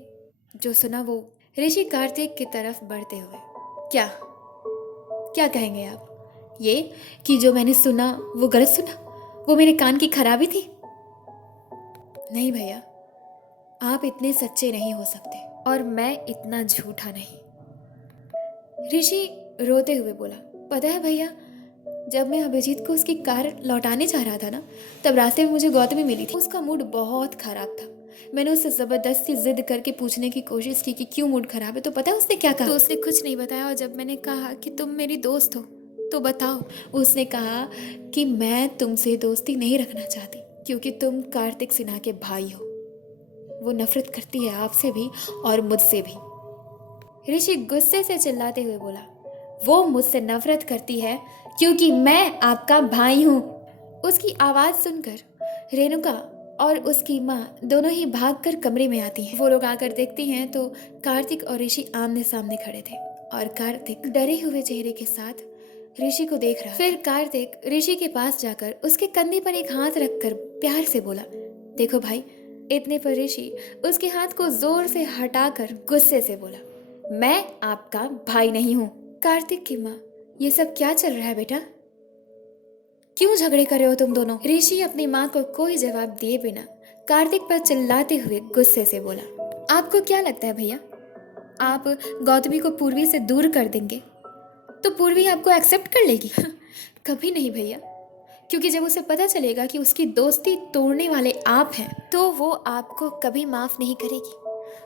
जो सुना वो। ऋषि कार्तिक की तरफ बढ़ते हुए, क्या क्या कहेंगे आप? ये कि जो मैंने सुना वो गलत सुना, वो मेरे कान की खराबी थी? नहीं भैया, आप इतने सच्चे नहीं हो सकते और मैं इतना झूठा नहीं। ऋषि रोते हुए बोला, पता है भैया, जब मैं अभिजीत को उसकी कार लौटाने जा रहा था ना, तब रास्ते में मुझे गौतमी मिली थी। उसका मूड बहुत खराब था। मैंने उससे ज़बरदस्ती जिद करके पूछने की कोशिश की कि क्यों मूड खराब है, तो पता है उसने क्या कहा? तो उसने कुछ नहीं बताया। और जब मैंने कहा कि तुम मेरी दोस्त हो तो बताओ, उसने कहा कि मैं तुमसे दोस्ती नहीं रखना चाहती क्योंकि तुम कार्तिक सिन्हा के भाई हो। वो नफरत करती है आपसे भी और मुझसे भी। ऋषि गुस्से से चिल्लाते हुए बोला, वो मुझसे नफरत करती है क्योंकि मैं आपका भाई हूँ। उसकी आवाज़ सुनकर रेणुका और उसकी माँ दोनों ही भागकर कमरे में आती हैं। वो लोग आकर देखती हैं तो कार्तिक और ऋषि आमने सामने खड़े थे और कार्तिक डरे हुए चेहरे के साथ ऋषि को देख रहा। फिर कार्तिक ऋषि के पास जाकर उसके कंधे पर एक हाथ रखकर प्यार से बोला, देखो भाई। इतने पर ऋषि उसके हाथ को जोर से हटाकर गुस्से से बोला, मैं आपका भाई नहीं हूँ। कार्तिक की माँ, ये सब क्या चल रहा है बेटा? क्यों झगड़े कर रहे हो तुम दोनों? ऋषि अपनी माँ को कोई जवाब दिए बिना कार्तिक पर चिल्लाते हुए गुस्से से बोला, आपको क्या लगता है भैया, आप गौतमी को पूर्वी से दूर कर देंगे तो पूर्वी आपको एक्सेप्ट कर लेगी? कभी नहीं भैया, क्योंकि जब उसे पता चलेगा कि उसकी दोस्ती तोड़ने वाले आप हैं तो वो आपको कभी माफ नहीं करेगी।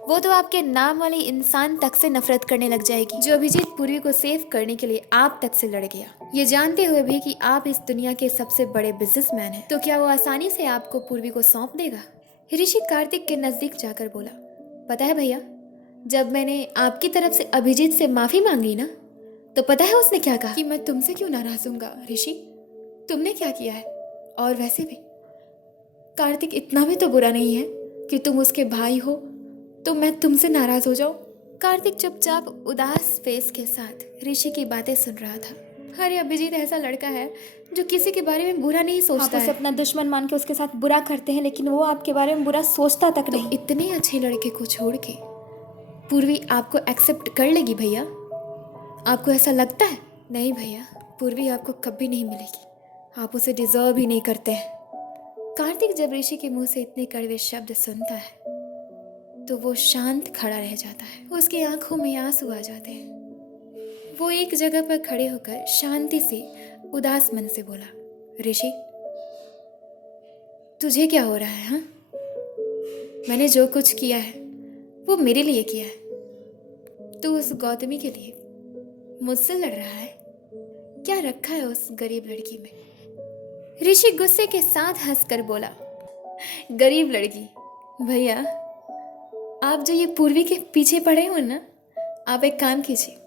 वो तो आपके नाम वाले इंसान तक से नफरत करने लग जाएगी जो अभिजीत पूर्वी को सेव करने के लिए आप तक से लड़ गया, ये जानते हुए भी कि आप इस दुनिया के सबसे बड़े बिजनेसमैन हैं। तो क्या वो आसानी से आपको पूर्वी को सौंप देगा? ऋषि कार्तिक के नजदीक जाकर बोला, पता है भैया, जब मैंने आपकी तरफ से अभिजीत से माफी मांगी ना, तो पता है उसने क्या कहा? कि मैं तुमसे क्यों नाराज हूँगा ऋषि, तुमने क्या किया है? और वैसे भी कार्तिक इतना भी तो बुरा नहीं है कि तुम उसके भाई हो तो मैं तुमसे नाराज हो जाऊं। कार्तिक चुपचाप उदास फेस के साथ ऋषि की बातें सुन रहा था। अरे अभिजीत ऐसा लड़का है जो किसी के बारे में बुरा नहीं सोचता आप उसे अपना दुश्मन मान के उसके साथ बुरा करते हैं, लेकिन वो आपके बारे में बुरा सोचता तक नहीं। इतने अच्छे लड़के को छोड़ के पूर्वी आपको एक्सेप्ट कर लेगी भैया? आपको ऐसा लगता है? नहीं भैया, पूर्वी आपको कभी नहीं मिलेगी, आप उसे डिजर्व ही नहीं करते हैं। कार्तिक जब ऋषि के मुंह से इतने कड़वे शब्द सुनता है तो वो शांत खड़ा रह जाता है, उसकी आंखों में आंसू आ जाते हैं। वो एक जगह पर खड़े होकर शांति से उदास मन से बोला, ऋषि तुझे क्या हो रहा है? हाँ, मैंने जो कुछ किया है वो मेरे लिए किया है, तू उस गौतमी के लिए मुझसे लड़ रहा है? क्या रखा है उस गरीब लड़की में? ऋषि गुस्से के साथ हंसकर बोला, गरीब लड़की? भैया, आप जो ये पूर्वी के पीछे पड़े हो ना, आप एक काम कीजिए,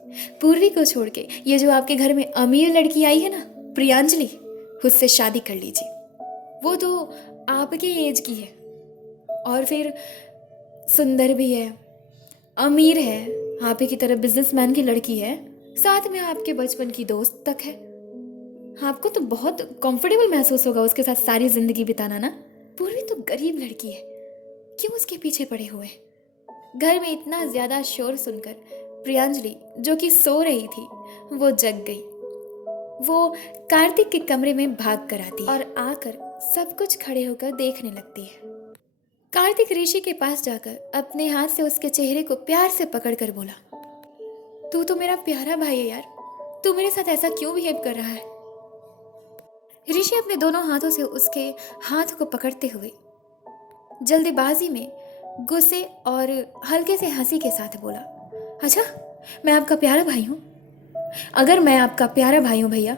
पूर्वी को छोड़ के ये जो आपके घर में अमीर लड़की आई है ना, प्रियांजलि, उससे शादी कर लीजिए। वो तो आपके एज की है और फिर सुंदर भी है, अमीर है, आप ही की तरह बिजनेसमैन की लड़की है, साथ में आपके बचपन की दोस्त तक है। आपको तो बहुत कंफर्टेबल महसूस होगा उसके साथ सारी जिंदगी बिताना ना। पूर्वी तो गरीब लड़की है, क्यों उसके पीछे पड़े हुए? घर में इतना ज्यादा शोर सुनकर प्रियांजलि जो कि सो रही थी वो जग गई। वो कार्तिक के कमरे में भाग कर आती है और आकर सब कुछ खड़े होकर देखने लगती है। कार्तिक ऋषि के पास जाकर अपने हाथ से उसके चेहरे को प्यार से पकड़कर बोला, तू तो मेरा प्यारा भाई है यार, तू मेरे साथ ऐसा क्यों बिहेव कर रहा है? ऋषि अपने दोनों हाथों से उसके हाथ को पकड़ते हुए जल्दीबाजी में गुस्से और हल्के से हंसी के साथ बोला, अच्छा, मैं आपका प्यारा भाई हूँ? अगर मैं आपका प्यारा भाई हूँ भैया,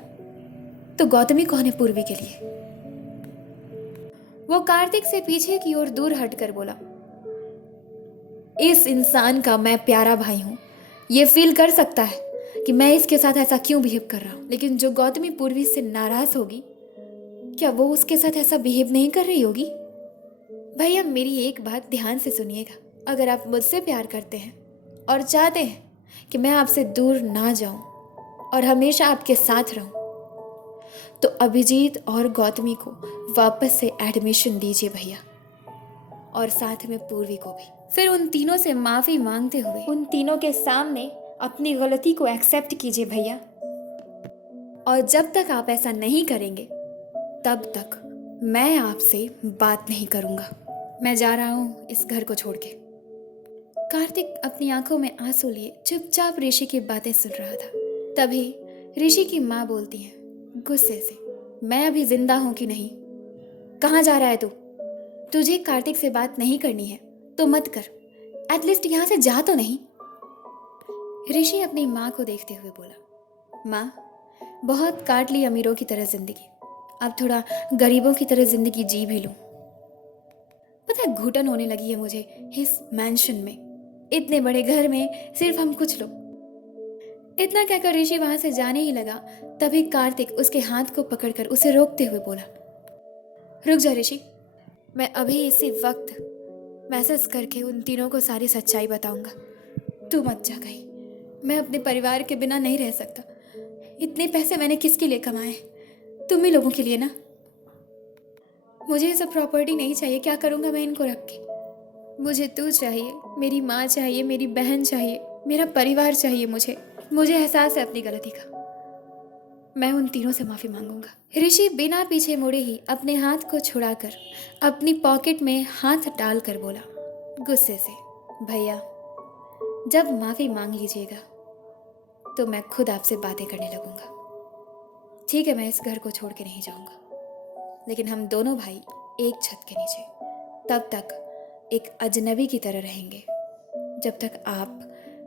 तो गौतमी कौन है पूर्वी के लिए? वो कार्तिक से पीछे की ओर दूर हटकर बोला, इस इंसान का मैं प्यारा भाई हूँ, ये फील कर सकता है कि मैं इसके साथ ऐसा क्यों बिहेव कर रहा हूँ, लेकिन जो गौतमी पूर्वी से नाराज होगी, क्या वो उसके साथ ऐसा बिहेव नहीं कर रही होगी? भैया मेरी एक बात ध्यान से सुनिएगा, अगर आप मुझसे प्यार करते हैं और चाहते हैं कि मैं आपसे दूर ना जाऊं और हमेशा आपके साथ रहूं, तो अभिजीत और गौतमी को वापस से एडमिशन दीजिए भैया, और साथ में पूर्वी को भी। फिर उन तीनों से माफी मांगते हुए उन तीनों के सामने अपनी गलती को एक्सेप्ट कीजिए भैया। और जब तक आप ऐसा नहीं करेंगे तब तक मैं आपसे बात नहीं करूंगा। मैं जा रहा हूँ इस घर को छोड़ के। कार्तिक अपनी आंखों में आंसू लिए चुपचाप ऋषि की बातें सुन रहा था। तभी ऋषि की माँ बोलती है गुस्से से, मैं अभी जिंदा हूं कि नहीं? कहाँ जा रहा है तू? तुझे कार्तिक से बात नहीं करनी है तो मत कर, एटलीस्ट यहाँ से जा तो नहीं। ऋषि अपनी माँ को देखते हुए बोला, माँ, बहुत काट ली अमीरों की तरह जिंदगी, अब थोड़ा गरीबों की तरह जिंदगी जी भी लूं। पता है घुटन होने लगी है मुझे इस मैंशन में। इतने बड़े घर में सिर्फ हम कुछ लोग। इतना कहकर ऋषि वहां से जाने ही लगा, तभी कार्तिक उसके हाथ को पकड़कर उसे रोकते हुए बोला, रुक जा ऋषि, मैं अभी इसी वक्त मैसेज करके उन तीनों को सारी सच्चाई बताऊंगा। तू मत जा कहीं, मैं अपने परिवार के बिना नहीं रह सकता। इतने पैसे मैंने किसके लिए कमाए? तुम ही लोगों के लिए ना। मुझे ये सब प्रॉपर्टी नहीं चाहिए, क्या करूंगा मैं इनको रख के? मुझे तू चाहिए, मेरी माँ चाहिए, मेरी बहन चाहिए, मेरा परिवार चाहिए। मुझे एहसास है अपनी गलती का। मैं उन तीनों से माफ़ी मांगूंगा। ऋषि बिना पीछे मुड़े ही अपने हाथ को छुड़ाकर अपनी पॉकेट में हाथ डालकर बोला गुस्से से, भैया जब माफ़ी मांग लीजिएगा तो मैं खुद आपसे बातें करने लगूंगा। ठीक है, मैं इस घर को छोड़ के नहीं जाऊंगा, लेकिन हम दोनों भाई एक छत के नीचे तब तक एक अजनबी की तरह रहेंगे जब तक आप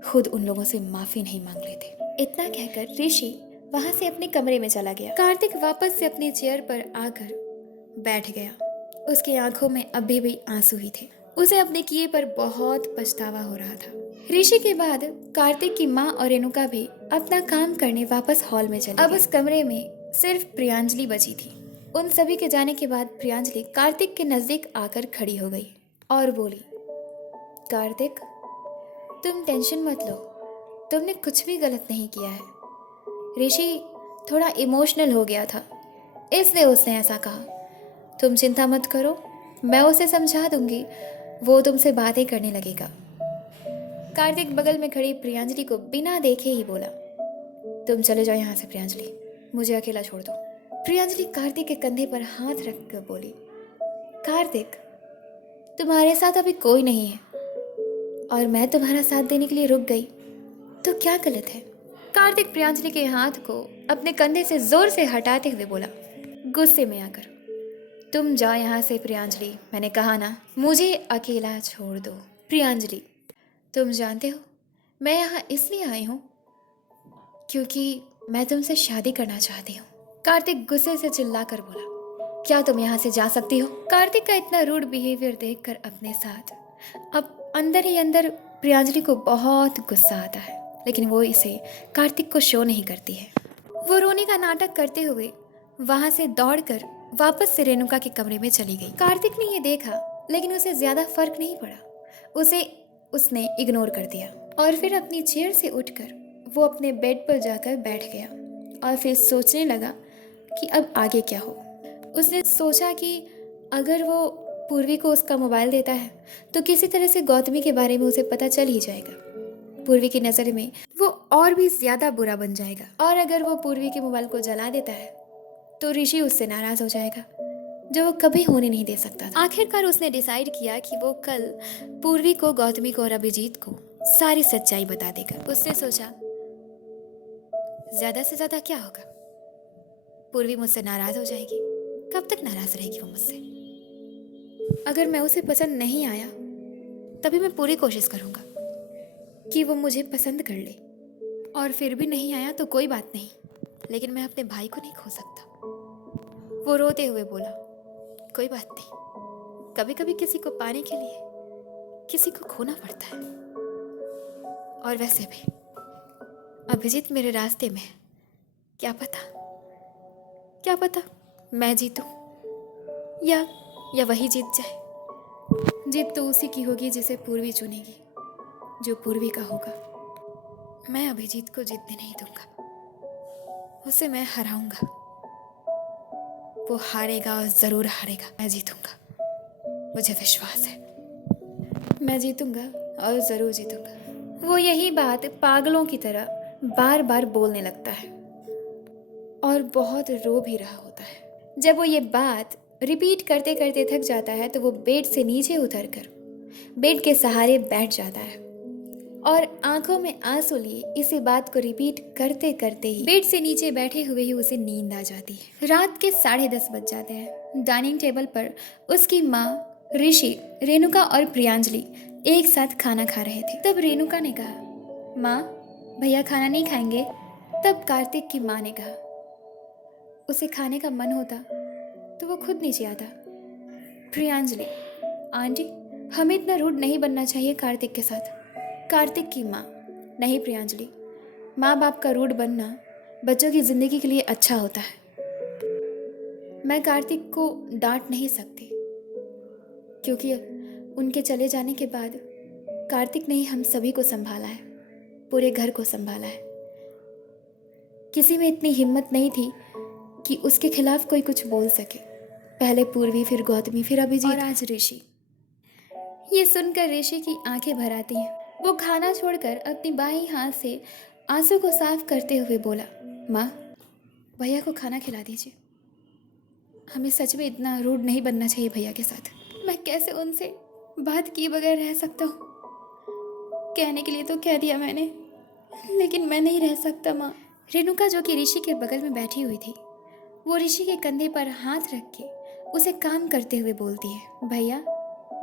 खुद उन लोगों से माफ़ी नहीं मांग लेते। इतना कहकर ऋषि वहां से अपने कमरे में चला गया। कार्तिक वापस से अपनी चेयर पर आकर बैठ गया। उसकी आंखों में अभी भी आंसू ही थे। उसे अपने किए पर बहुत पछतावा हो रहा था। ऋषि के बाद कार्तिक की माँ और रेणुका भी अपना काम करने वापस हॉल में चली। अब उस कमरे में सिर्फ प्रियांजलि बची थी। उन सभी के जाने के बाद प्रियांजलि कार्तिक के नजदीक आकर खड़ी हो गई और बोली, कार्तिक तुम टेंशन मत लो, तुमने कुछ भी गलत नहीं किया है। ऋषि थोड़ा इमोशनल हो गया था, इसलिए उसने ऐसा कहा। तुम चिंता मत करो, मैं उसे समझा दूंगी, वो तुमसे बातें करने लगेगा। कार्तिक बगल में खड़ी प्रियांजलि को बिना देखे ही बोला, तुम चले जाओ यहाँ से प्रियांजलि, मुझे अकेला छोड़ दो। प्रियांजलि कार्तिक के कंधे पर हाथ रख कर बोली, कार्तिक तुम्हारे साथ अभी कोई नहीं है और मैं तुम्हारा साथ देने के लिए रुक गई तो क्या गलत है? कार्तिक प्रियांजलि के हाथ को अपने कंधे से जोर से हटाते हुए बोला गुस्से में आकर, तुम जाओ यहाँ से प्रियांजलि, मैंने कहा ना, मुझे अकेला छोड़ दो। प्रियांजलि तुम जानते हो मैं यहाँ इसलिए आई हूँ क्योंकि मैं तुमसे शादी करना चाहती हूँ। कार्तिक गुस्से से चिल्लाकर बोला, क्या तुम यहाँ से जा सकती हो? कार्तिक का इतना रूड बिहेवियर देखकर अपने साथ अब अंदर ही अंदर प्रियांजलि को बहुत गुस्सा आता है, लेकिन वो इसे कार्तिक को शो नहीं करती है। वो रोने का नाटक करते हुए वहां से दौड़कर वापस से रेणुका के कमरे में चली गई। कार्तिक ने ये देखा, लेकिन उसे ज्यादा फर्क नहीं पड़ा। उसने इग्नोर कर दिया और फिर अपनी चेयर से उठकर वो अपने बेड पर जाकर बैठ गया और फिर सोचने लगा कि अब आगे क्या हो। उसने सोचा कि अगर वो पूर्वी को उसका मोबाइल देता है तो किसी तरह से गौतमी के बारे में उसे पता चल ही जाएगा। पूर्वी की नज़र में वो और भी ज़्यादा बुरा बन जाएगा, और अगर वो पूर्वी के मोबाइल को जला देता है तो ऋषि उससे नाराज़ हो जाएगा, जो वो कभी होने नहीं दे सकता था। आखिरकार उसने डिसाइड किया कि वो कल पूर्वी को, गौतमी को और अभिजीत को सारी सच्चाई बता देगा। उसने सोचा ज़्यादा से ज़्यादा क्या होगा, पूर्वी मुझसे नाराज़ हो जाएगी। कब तक नाराज़ रहेगी वो मुझसे? अगर मैं उसे पसंद नहीं आया तभी मैं पूरी कोशिश करूँगा कि वो मुझे पसंद कर ले, और फिर भी नहीं आया तो कोई बात नहीं, लेकिन मैं अपने भाई को नहीं खो सकता। वो रोते हुए बोला, कोई बात नहीं, कभी कभी किसी को पाने के लिए किसी को खोना पड़ता है। और वैसे भी अभिजीत मेरे रास्ते में है, क्या पता मैं जीतूं या वही जीत जाए। जीत तो उसी की होगी जिसे पूर्वी चुनेगी, जो पूर्वी का होगा। मैं अभिजीत को जीतने नहीं दूंगा, उसे मैं हराऊंगा। वो हारेगा और जरूर हारेगा, मैं जीतूंगा, मुझे विश्वास है। मैं जीतूंगा और जरूर जीतूंगा। वो यही बात पागलों की तरह बार बार बोलने लगता है और बहुत रो भी रहा होता है। जब वो ये बात रिपीट करते करते थक जाता है तो वो बेड से नीचे उतरकर बेड के सहारे बैठ जाता है और आंखों में आंसू लिए इसी बात को रिपीट करते करते ही बेड से नीचे बैठे हुए ही उसे नींद आ जाती है। रात के 10:30 बज जाते हैं। डाइनिंग टेबल पर उसकी माँ, ऋषि, रेणुका और प्रियांजलि एक साथ खाना खा रहे थे। तब रेणुका ने कहा, माँ भैया खाना नहीं खाएंगे? तब कार्तिक की माँ ने कहा, उसे खाने का मन होता तो वो खुद नीचे आता। प्रियांजलि, आंटी हमें इतना रूड नहीं बनना चाहिए कार्तिक के साथ। कार्तिक की माँ। नहीं प्रियांजलि, माँ बाप का रूड बनना बच्चों की ज़िंदगी के लिए अच्छा होता है। मैं कार्तिक को डांट नहीं सकती क्योंकि उनके चले जाने के बाद कार्तिक ने ही हम सभी को संभाला है, पूरे घर को संभाला है। किसी में इतनी हिम्मत नहीं थी कि उसके खिलाफ कोई कुछ बोल सके। पहले पूर्वी, फिर गौतमी, फिर अभिजीत और आज ऋषि। ये सुनकर ऋषि की आंखें भर आती हैं। वो खाना छोड़कर अपनी बाईं हाथ से आंसू को साफ करते हुए बोला, माँ, भैया को खाना खिला दीजिए। हमें सच में इतना रूड नहीं बनना चाहिए भैया के साथ। मैं कैसे उनसे बात किए बगैर रह सकता हूँ? कहने के लिए तो कह दिया मैंने, लेकिन मैं नहीं रह सकता माँ। रेणुका, जो कि ऋषि के बगल में बैठी हुई थी, वो ऋषि के कंधे पर हाथ रख के उसे काम करते हुए बोलती है, भैया,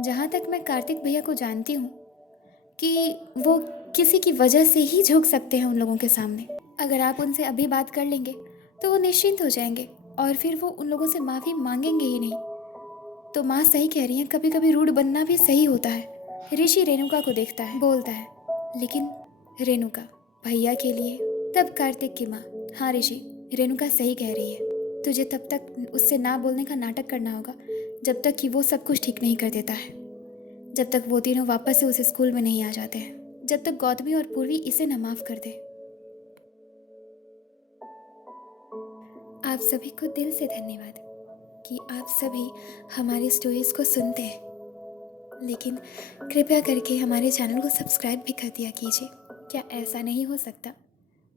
जहाँ तक मैं कार्तिक भैया को जानती हूँ कि वो किसी की वजह से ही झुक सकते हैं उन लोगों के सामने। अगर आप उनसे अभी बात कर लेंगे तो वो निश्चिंत हो जाएंगे और फिर वो उन लोगों से माफ़ी मांगेंगे ही नहीं। तो माँ सही कह रही हैं, कभी कभी रूड बनना भी सही होता है। ऋषि रेणुका को देखता है, बोलता है, लेकिन रेणुका भैया के लिए। तब कार्तिक की माँ, हाँ ऋषि, रेणुका सही कह रही है। तुझे तब तक उससे ना बोलने का नाटक करना होगा जब तक कि वो सब कुछ ठीक नहीं कर देता है, जब तक वो तीनों वापस से उस स्कूल में नहीं आ जाते हैं, जब तक गौतमी और पूर्वी इसे न माफ कर दे। आप सभी को दिल से धन्यवाद कि आप सभी हमारी स्टोरीज को सुनते हैं, लेकिन कृपया करके हमारे चैनल को सब्सक्राइब भी कर दिया कीजिए। क्या ऐसा नहीं हो सकता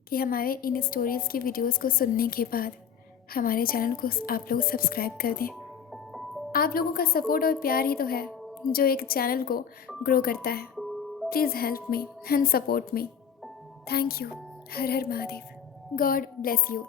कि हमारे इन स्टोरीज़ की वीडियोस को सुनने के बाद हमारे चैनल को आप लोग सब्सक्राइब कर दें? आप लोगों का सपोर्ट और प्यार ही तो है जो एक चैनल को ग्रो करता है। Please help me and support me. Thank you. Her her Mahadev. God bless you.